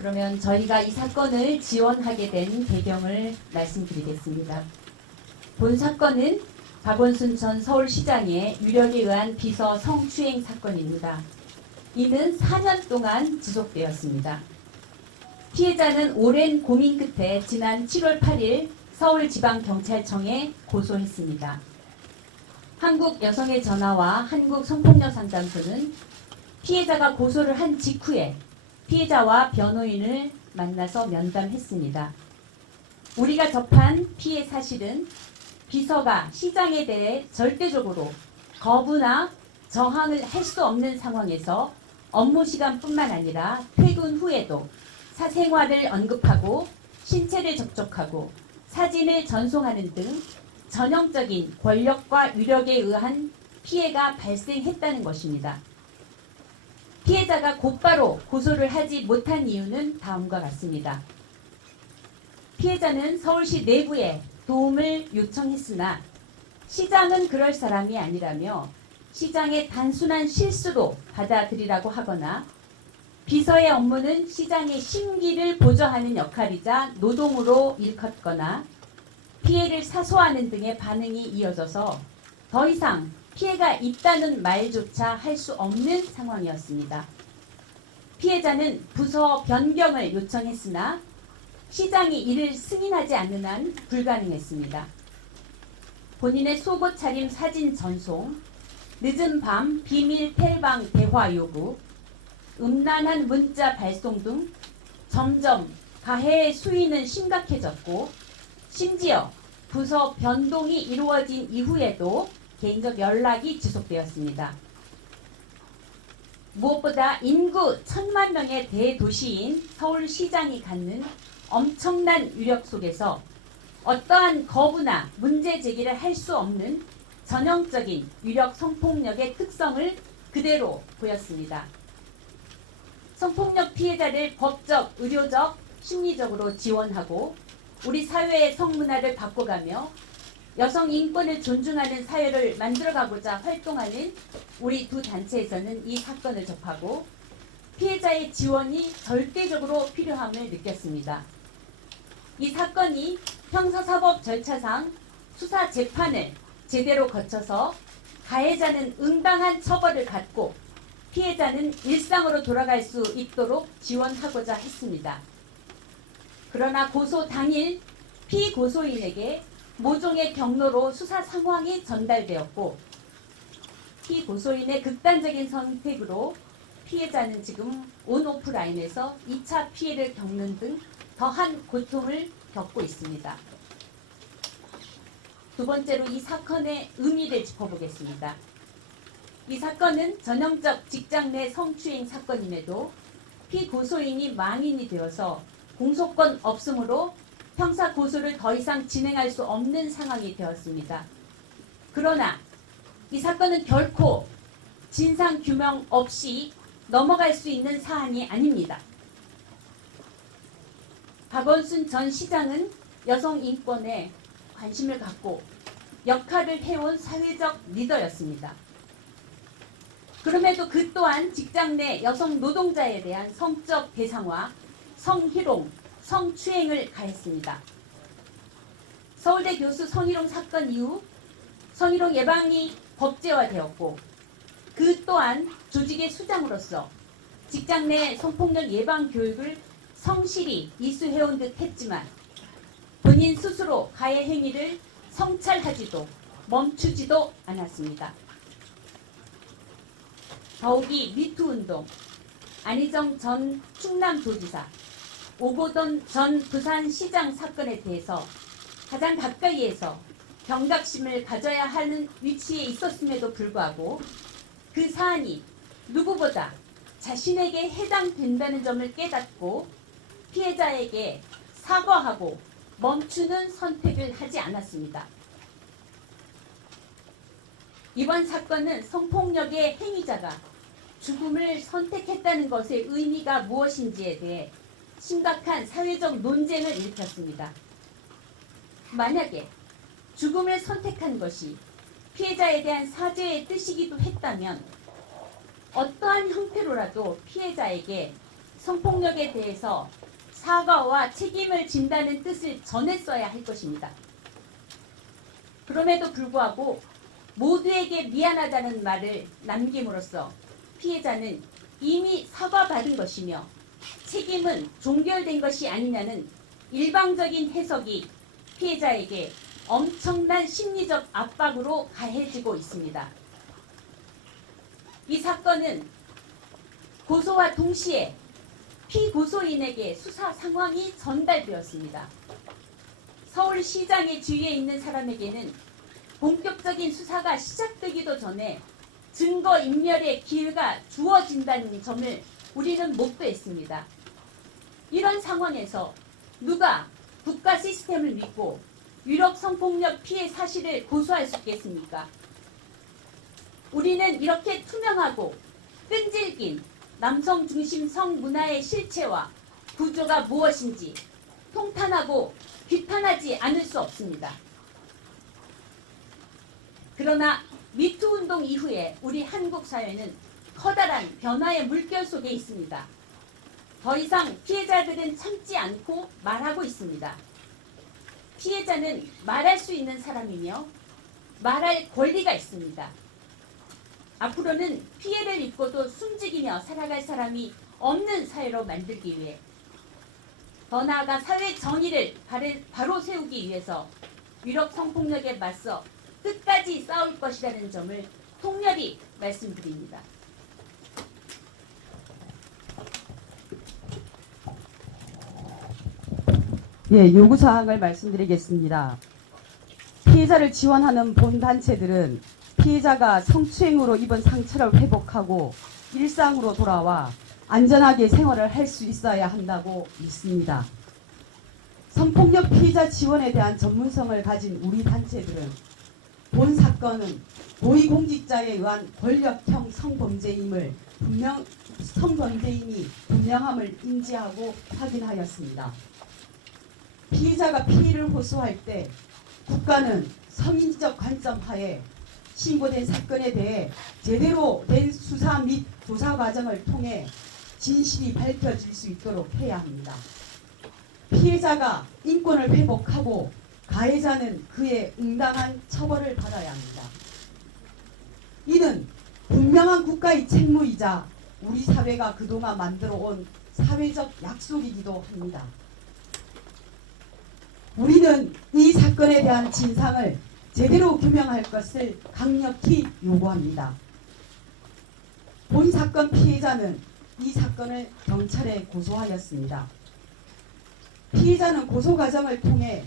그러면 저희가 이 사건을 지원하게 된 배경을 말씀드리겠습니다. 본 사건은 박원순 전 서울시장의 유력에 의한 비서 성추행 사건입니다. 이는 4년 동안 지속되었습니다. 피해자는 오랜 고민 끝에 지난 7월 8일 서울지방경찰청에 고소했습니다. 한국여성의 전화와 한국성폭력상담소는 피해자가 고소를 한 직후에 피해자와 변호인을 만나서 면담했습니다. 우리가 접한 피해 사실은 비서가 시장에 대해 절대적으로 거부나 저항을 할 수 없는 상황에서 업무 시간뿐만 아니라 퇴근 후에도 사생활을 언급하고 신체를 접촉하고 사진을 전송하는 등 전형적인 권력과 유력에 의한 피해가 발생했다는 것입니다. 피해자가 곧바로 고소를 하지 못한 이유는 다음과 같습니다. 피해자는 서울시 내부에 도움을 요청했으나 시장은 그럴 사람이 아니라며 시장의 단순한 실수로 받아들이라고 하거나 비서의 업무는 시장의 심기를 보좌하는 역할이자 노동으로 일컫거나 피해를 사소하는 등의 반응이 이어져서 더 이상 피해가 있다는 말조차 할 수 없는 상황이었습니다. 피해자는 부서 변경을 요청했으나 시장이 이를 승인하지 않는 한 불가능했습니다. 본인의 속옷 차림 사진 전송, 늦은 밤 비밀 텔방 대화 요구, 음란한 문자 발송 등 점점 가해의 수위는 심각해졌고 심지어 부서 변동이 이루어진 이후에도 개인적 연락이 지속되었습니다. 무엇보다 인구 1,000만 명의 대도시인 서울시장이 갖는 엄청난 유력 속에서 어떠한 거부나 문제 제기를 할 수 없는 전형적인 유력 성폭력의 특성을 그대로 보였습니다. 성폭력 피해자를 법적, 의료적, 심리적으로 지원하고 우리 사회의 성문화를 바꿔가며 여성 인권을 존중하는 사회를 만들어가고자 활동하는 우리 두 단체에서는 이 사건을 접하고 피해자의 지원이 절대적으로 필요함을 느꼈습니다. 이 사건이 형사사법 절차상 수사 재판을 제대로 거쳐서 가해자는 응당한 처벌을 받고 피해자는 일상으로 돌아갈 수 있도록 지원하고자 했습니다. 그러나 고소 당일 피고소인에게 모종의 경로로 수사 상황이 전달되었고 피고소인의 극단적인 선택으로 피해자는 지금 온오프라인에서 2차 피해를 겪는 등 더한 고통을 겪고 있습니다. 두 번째로 이 사건의 의미를 짚어보겠습니다. 이 사건은 전형적 직장 내 성추행 사건임에도 피고소인이 망인이 되어서 공소권 없음으로 형사 고소를 더 이상 진행할 수 없는 상황이 되었습니다. 그러나 이 사건은 결코 진상 규명 없이 넘어갈 수 있는 사안이 아닙니다. 박원순 전 시장은 여성 인권에 관심을 갖고 역할을 해온 사회적 리더였습니다. 그럼에도 그 또한 직장 내 여성 노동자에 대한 성적 대상화, 성희롱, 성추행을 가했습니다. 서울대 교수 성희롱 사건 이후 성희롱 예방이 법제화되었고 그 또한 조직의 수장으로서 직장 내 성폭력 예방 교육을 성실히 이수해온 듯 했지만 본인 스스로 가해 행위를 성찰하지도 멈추지도 않았습니다. 더욱이 미투 운동, 안희정 전 충남도지사, 오고돈 전 부산시장 사건에 대해서 가장 가까이에서 경각심을 가져야 하는 위치에 있었음에도 불구하고 그 사안이 누구보다 자신에게 해당된다는 점을 깨닫고 피해자에게 사과하고 멈추는 선택을 하지 않았습니다. 이번 사건은 성폭력의 행위자가 죽음을 선택했다는 것의 의미가 무엇인지에 대해 심각한 사회적 논쟁을 일으켰습니다. 만약에 죽음을 선택한 것이 피해자에 대한 사죄의 뜻이기도 했다면 어떠한 형태로라도 피해자에게 성폭력에 대해서 사과와 책임을 진다는 뜻을 전했어야 할 것입니다. 그럼에도 불구하고 모두에게 미안하다는 말을 남김으로써 피해자는 이미 사과받은 것이며 책임은 종결된 것이 아니냐는 일방적인 해석이 피해자에게 엄청난 심리적 압박으로 가해지고 있습니다. 이 사건은 고소와 동시에 피고소인에게 수사 상황이 전달되었습니다. 서울시장의 지위에 있는 사람에게는 본격적인 수사가 시작되기도 전에 증거인멸의 기회가 주어진다는 점을 우리는 목도했습니다. 이런 상황에서 누가 국가 시스템을 믿고 유력 성폭력 피해 사실을 고소할 수 있겠습니까? 우리는 이렇게 투명하고 끈질긴 남성 중심 성문화의 실체와 구조가 무엇인지 통탄하고 비판하지 않을 수 없습니다. 그러나 미투 운동 이후에 우리 한국 사회는 커다란 변화의 물결 속에 있습니다. 더 이상 피해자들은 참지 않고 말하고 있습니다. 피해자는 말할 수 있는 사람이며 말할 권리가 있습니다. 앞으로는 피해를 입고도 숨지기며 살아갈 사람이 없는 사회로 만들기 위해 더 나아가 사회 정의를 바로 세우기 위해서 유력 성폭력에 맞서 끝까지 싸울 것이라는 점을 통렬히 말씀드립니다. 예, 요구사항을 말씀드리겠습니다. 피해자를 지원하는 본단체들은 피해자가 성추행으로 입은 상처를 회복하고 일상으로 돌아와 안전하게 생활을 할 수 있어야 한다고 믿습니다. 성폭력 피해자 지원에 대한 전문성을 가진 우리 단체들은 본 사건은 고위공직자에 의한 권력형 성범죄임이 분명함을 인지하고 확인하였습니다. 피해자가 피해를 호소할 때 국가는 성인지적 관점 하에 신고된 사건에 대해 제대로 된 수사 및 조사 과정을 통해 진실이 밝혀질 수 있도록 해야 합니다. 피해자가 인권을 회복하고 가해자는 그에 응당한 처벌을 받아야 합니다. 이는 분명한 국가의 책무이자 우리 사회가 그동안 만들어 온 사회적 약속이기도 합니다. 우리는 이 사건에 대한 진상을 제대로 규명할 것을 강력히 요구합니다. 본 사건 피해자는 이 사건을 경찰에 고소하였습니다. 피해자는 고소 과정을 통해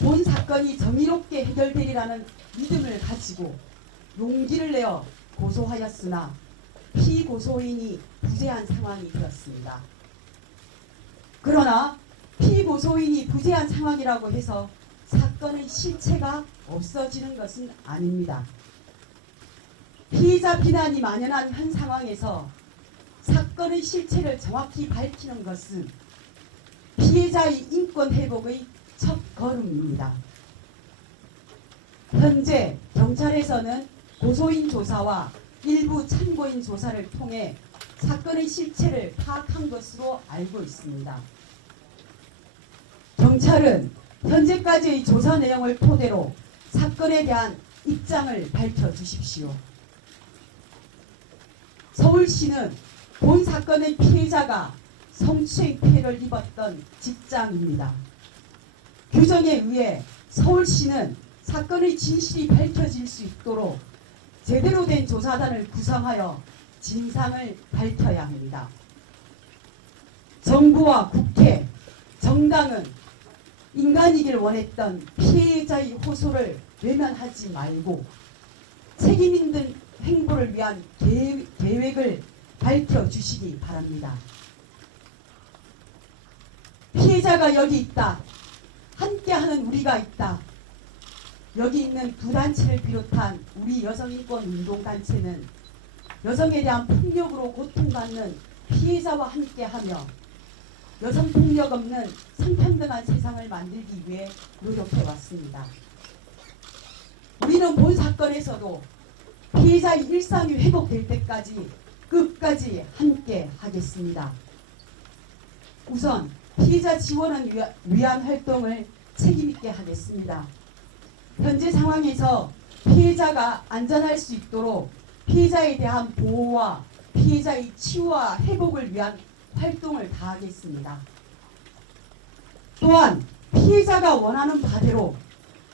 본 사건이 정의롭게 해결되리라는 믿음을 가지고 용기를 내어 고소하였으나 피고소인이 부재한 상황이 되었습니다. 그러나 피고소인이 부재한 상황이라고 해서 사건의 실체가 없어지는 것은 아닙니다. 피해자 비난이 만연한 현 상황에서 사건의 실체를 정확히 밝히는 것은 피해자의 인권 회복의 첫 걸음입니다. 현재 경찰에서는 고소인 조사와 일부 참고인 조사를 통해 사건의 실체를 파악한 것으로 알고 있습니다. 경찰은 현재까지의 조사 내용을 토대로 사건에 대한 입장을 밝혀주십시오. 서울시는 본 사건의 피해자가 성추행 피해를 입었던 직장입니다. 규정에 의해 서울시는 사건의 진실이 밝혀질 수 있도록 제대로 된 조사단을 구성하여 진상을 밝혀야 합니다. 정부와 국회, 정당은 인간이길 원했던 피해자의 호소를 외면하지 말고 책임 있는 행보를 위한 계획을 밝혀주시기 바랍니다. 피해자가 여기 있다. 함께하는 우리가 있다. 여기 있는 두 단체를 비롯한 우리 여성인권운동단체는 여성에 대한 폭력으로 고통받는 피해자와 함께하며 여성폭력 없는 성평등한 세상을 만들기 위해 노력해왔습니다. 우리는 본 사건에서도 피해자의 일상이 회복될 때까지 끝까지 함께 하겠습니다. 우선 피해자 지원을 위한 활동을 책임있게 하겠습니다. 현재 상황에서 피해자가 안전할 수 있도록 피해자에 대한 보호와 피해자의 치유와 회복을 위한 활동을 다하겠습니다. 또한 피해자가 원하는 바대로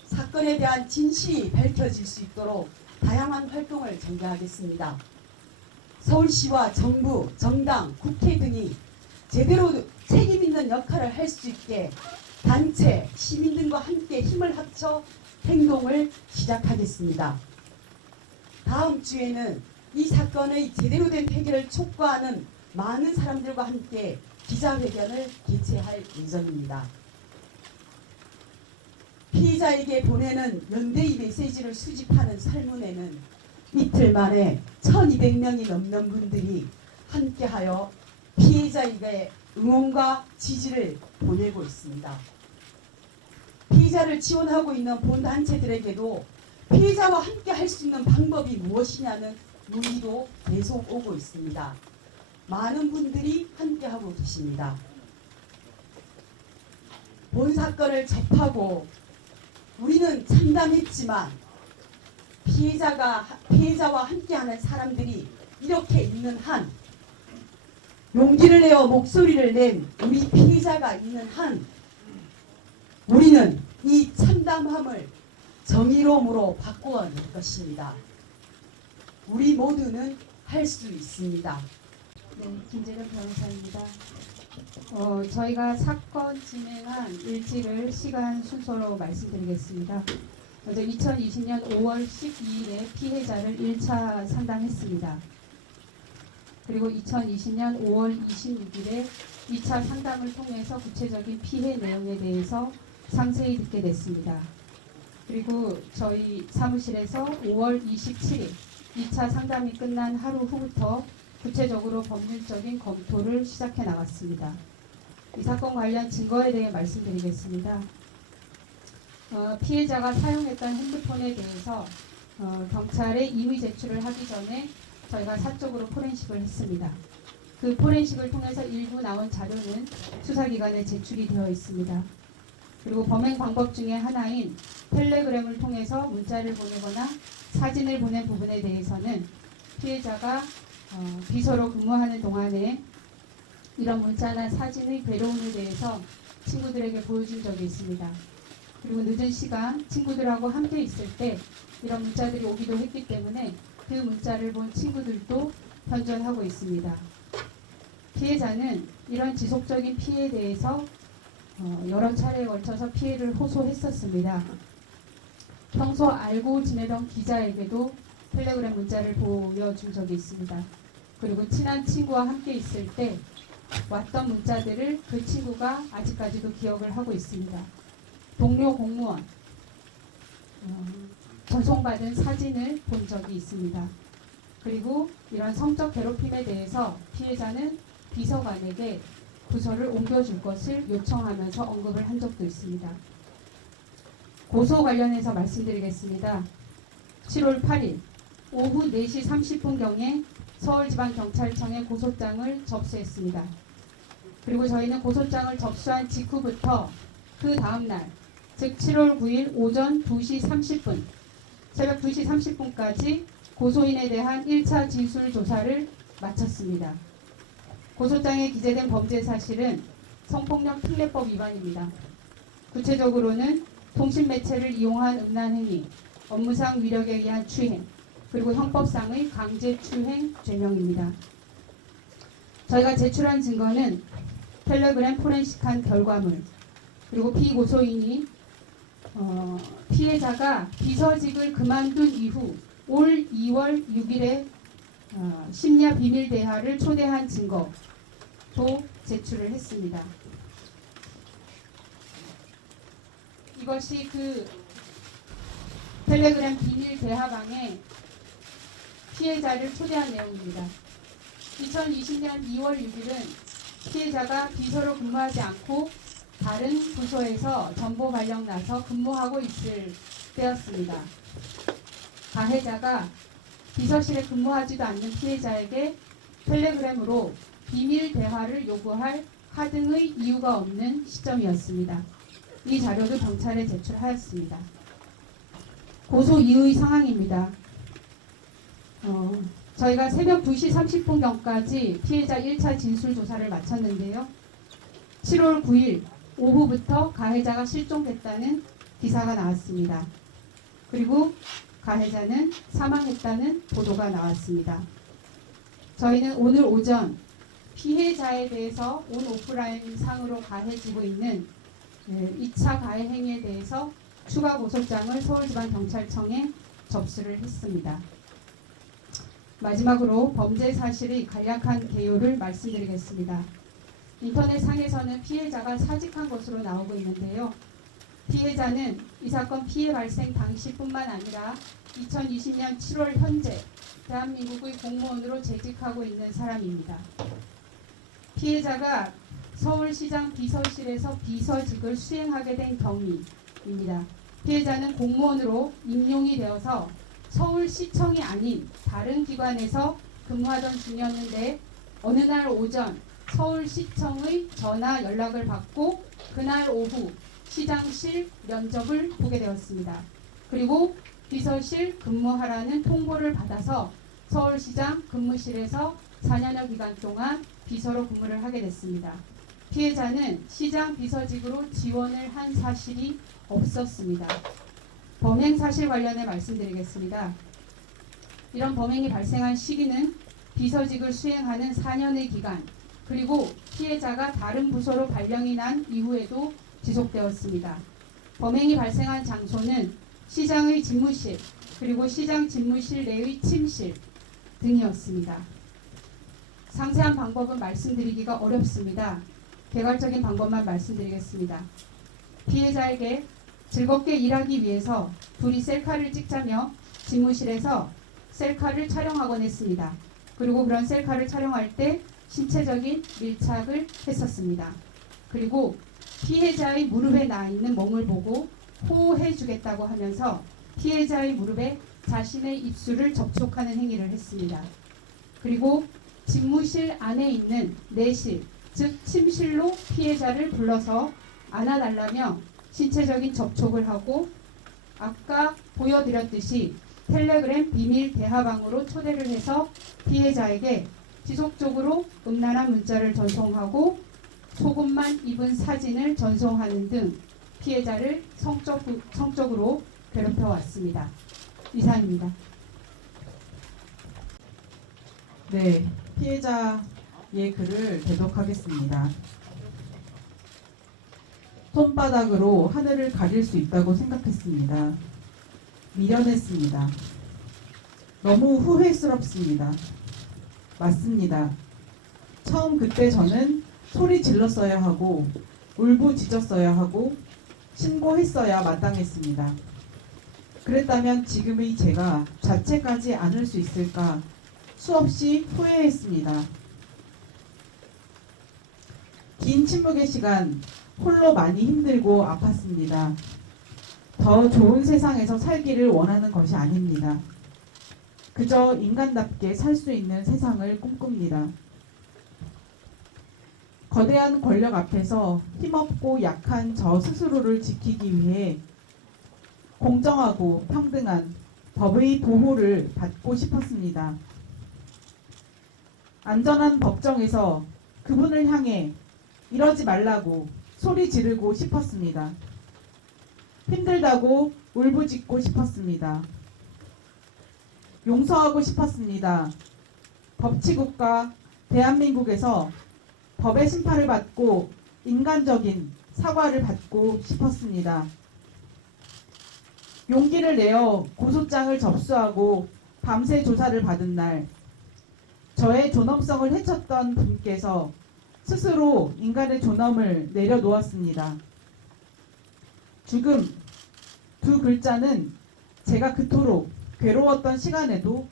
사건에 대한 진실이 밝혀질 수 있도록 다양한 활동을 전개하겠습니다. 서울시와 정부, 정당, 국회 등이 제대로 책임 있는 역할을 할 수 있게 단체, 시민 등과 함께 힘을 합쳐 행동을 시작하겠습니다. 다음 주에는 이 사건의 제대로 된 해결을 촉구하는 많은 사람들과 함께 기자회견을 개최할 예정입니다. 피해자에게 보내는 연대의 메시지를 수집하는 설문에는 이틀 만에 1200명이 넘는 분들이 함께하여 피해자에게 응원과 지지를 보내고 있습니다. 피해자를 지원하고 있는 본단체들에게도 피해자와 함께 할 수 있는 방법이 무엇이냐는 문의도 계속 오고 있습니다. 많은 분들이 함께하고 계십니다. 본 사건을 접하고 우리는 참담했지만 피해자와 함께하는 사람들이 이렇게 있는 한, 용기를 내어 목소리를 낸 우리 피해자가 있는 한, 우리는 이 참담함을 정의로움으로 바꾸어낼 것입니다. 우리 모두는 할 수 있습니다. 네, 김재련 변호사입니다. 저희가 사건 진행한 일지를 시간 순서로 말씀드리겠습니다. 먼저 2020년 5월 12일에 피해자를 1차 상담했습니다. 그리고 2020년 5월 26일에 2차 상담을 통해서 구체적인 피해 내용에 대해서 상세히 듣게 됐습니다. 그리고 저희 사무실에서 5월 27일 2차 상담이 끝난 하루 후부터 구체적으로 법률적인 검토를 시작해 나갔습니다. 이 사건 관련 증거에 대해 말씀드리겠습니다. 피해자가 사용했던 핸드폰에 대해서 경찰에 임의 제출을 하기 전에 저희가 사적으로 포렌식을 했습니다. 그 포렌식을 통해서 일부 나온 자료는 수사기관에 제출이 되어 있습니다. 그리고 범행 방법 중에 하나인 텔레그램을 통해서 문자를 보내거나 사진을 보낸 부분에 대해서는 피해자가 비서로 근무하는 동안에 이런 문자나 사진의 괴로움에 대해서 친구들에게 보여준 적이 있습니다. 그리고 늦은 시간 친구들하고 함께 있을 때 이런 문자들이 오기도 했기 때문에 그 문자를 본 친구들도 현존하고 있습니다. 피해자는 이런 지속적인 피해에 대해서 여러 차례에 걸쳐서 피해를 호소했었습니다. 평소 알고 지내던 기자에게도 텔레그램 문자를 보여준 적이 있습니다. 그리고 친한 친구와 함께 있을 때 왔던 문자들을 그 친구가 아직까지도 기억을 하고 있습니다. 동료 공무원 전송받은 사진을 본 적이 있습니다. 그리고 이런 성적 괴롭힘에 대해서 피해자는 비서관에게 부서를 옮겨줄 것을 요청하면서 언급을 한 적도 있습니다. 고소 관련해서 말씀드리겠습니다. 7월 8일 오후 4시 30분경에 서울지방경찰청에 고소장을 접수했습니다. 그리고 저희는 고소장을 접수한 직후부터 그 다음날 즉 7월 9일 오전 2시 30분 새벽 2시 30분까지 고소인에 대한 1차 진술 조사를 마쳤습니다. 고소장에 기재된 범죄 사실은 성폭력 특례법 위반입니다. 구체적으로는 통신매체를 이용한 음란행위, 업무상 위력에 의한 추행, 그리고 형법상의 강제추행 죄명입니다. 저희가 제출한 증거는 텔레그램 포렌식한 결과물, 그리고 피고소인이 피해자가 비서직을 그만둔 이후 올 2월 6일에 심야 비밀 대화를 초대한 증거도 제출을 했습니다. 이것이 그 텔레그램 비밀 대화방에 피해자를 초대한 내용입니다. 2020년 2월 6일은 피해자가 비서로 근무하지 않고 다른 부서에서 정보 발령 나서 근무하고 있을 때였습니다. 가해자가 비서실에 근무하지도 않는 피해자에게 텔레그램으로 비밀 대화를 요구할 하등의 이유가 없는 시점이었습니다. 이 자료도 경찰에 제출하였습니다. 고소 이후의 상황입니다. 저희가 새벽 2시 30분경까지 피해자 1차 진술 조사를 마쳤는데요. 7월 9일 오후부터 가해자가 실종됐다는 기사가 나왔습니다. 그리고 가해자는 사망했다는 보도가 나왔습니다. 저희는 오늘 오전 피해자에 대해서 온 오프라인 상으로 가해지고 있는 2차 가해 행위에 대해서 추가 고소장을 서울지방경찰청에 접수를 했습니다. 마지막으로 범죄 사실의 간략한 개요를 말씀드리겠습니다. 인터넷상에서는 피해자가 사직한 것으로 나오고 있는데요. 피해자는 이 사건 피해 발생 당시뿐만 아니라 2020년 7월 현재 대한민국의 공무원으로 재직하고 있는 사람입니다. 피해자가 서울시장 비서실에서 비서직을 수행하게 된 경위입니다. 피해자는 공무원으로 임용이 되어서 서울시청이 아닌 다른 기관에서 근무하던 중이었는데 어느 날 오전 서울시청의 전화 연락을 받고 그날 오후 시장실 면접을 보게 되었습니다. 그리고 비서실 근무하라는 통보를 받아서 서울시장 근무실에서 4년여 기간 동안 비서로 근무를 하게 됐습니다. 피해자는 시장 비서직으로 지원을 한 사실이 없었습니다. 범행 사실 관련해 말씀드리겠습니다. 이런 범행이 발생한 시기는 비서직을 수행하는 4년의 기간, 그리고 피해자가 다른 부서로 발령이 난 이후에도 지속되었습니다. 범행이 발생한 장소는 시장의 집무실, 그리고 시장 집무실 내의 침실 등이었습니다. 상세한 방법은 말씀드리기가 어렵습니다. 개괄적인 방법만 말씀드리겠습니다. 피해자에게 즐겁게 일하기 위해서 둘이 셀카를 찍자며 집무실에서 셀카를 촬영하곤 했습니다. 그리고 그런 셀카를 촬영할 때 신체적인 밀착을 했었습니다. 그리고 피해자의 무릎에 나 있는 몸을 보고 호호해 주겠다고 하면서 피해자의 무릎에 자신의 입술을 접촉하는 행위를 했습니다. 그리고 집무실 안에 있는 내실, 즉 침실로 피해자를 불러서 안아달라며 신체적인 접촉을 하고 아까 보여드렸듯이 텔레그램 비밀 대화방으로 초대를 해서 피해자에게 지속적으로 음란한 문자를 전송하고 속옷만 입은 사진을 전송하는 등 피해자를 성적으로 괴롭혀 왔습니다. 이상입니다. 네, 피해자의 글을 대독하겠습니다. 손바닥으로 하늘을 가릴 수 있다고 생각했습니다. 미련했습니다. 너무 후회스럽습니다. 맞습니다. 처음 그때 저는 소리 질렀어야 하고 울부짖었어야 하고 신고했어야 마땅했습니다. 그랬다면 지금의 제가 자책하지 않을 수 있을까 수없이 후회했습니다. 긴 침묵의 시간 홀로 많이 힘들고 아팠습니다. 더 좋은 세상에서 살기를 원하는 것이 아닙니다. 그저 인간답게 살 수 있는 세상을 꿈꿉니다. 거대한 권력 앞에서 힘없고 약한 저 스스로를 지키기 위해 공정하고 평등한 법의 보호를 받고 싶었습니다. 안전한 법정에서 그분을 향해 이러지 말라고 소리 지르고 싶었습니다. 힘들다고 울부짖고 싶었습니다. 용서하고 싶었습니다. 법치국가 대한민국에서 법의 심판을 받고 인간적인 사과를 받고 싶었습니다. 용기를 내어 고소장을 접수하고 밤새 조사를 받은 날, 저의 존엄성을 해쳤던 분께서 스스로 인간의 존엄을 내려놓았습니다. 죽음, 두 글자는 제가 그토록 괴로웠던 시간에도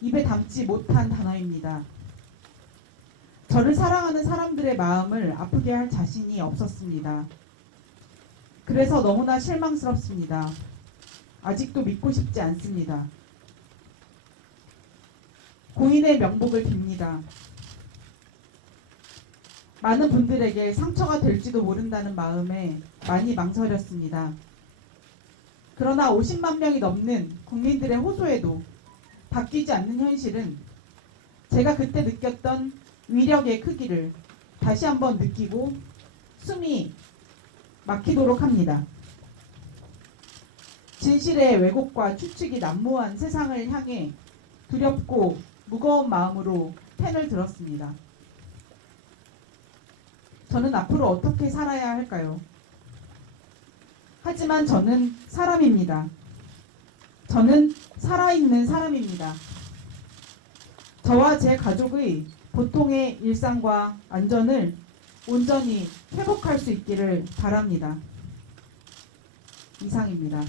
입에 담지 못한 단어입니다. 저를 사랑하는 사람들의 마음을 아프게 할 자신이 없었습니다. 그래서 너무나 실망스럽습니다. 아직도 믿고 싶지 않습니다. 고인의 명복을 빕니다. 많은 분들에게 상처가 될지도 모른다는 마음에 많이 망설였습니다. 그러나 50만 명이 넘는 국민들의 호소에도 바뀌지 않는 현실은 제가 그때 느꼈던 위력의 크기를 다시 한번 느끼고 숨이 막히도록 합니다. 진실의 왜곡과 추측이 난무한 세상을 향해 두렵고 무거운 마음으로 펜을 들었습니다. 저는 앞으로 어떻게 살아야 할까요? 하지만 저는 사람입니다. 저는 살아있는 사람입니다. 저와 제 가족의 보통의 일상과 안전을 온전히 회복할 수 있기를 바랍니다. 이상입니다.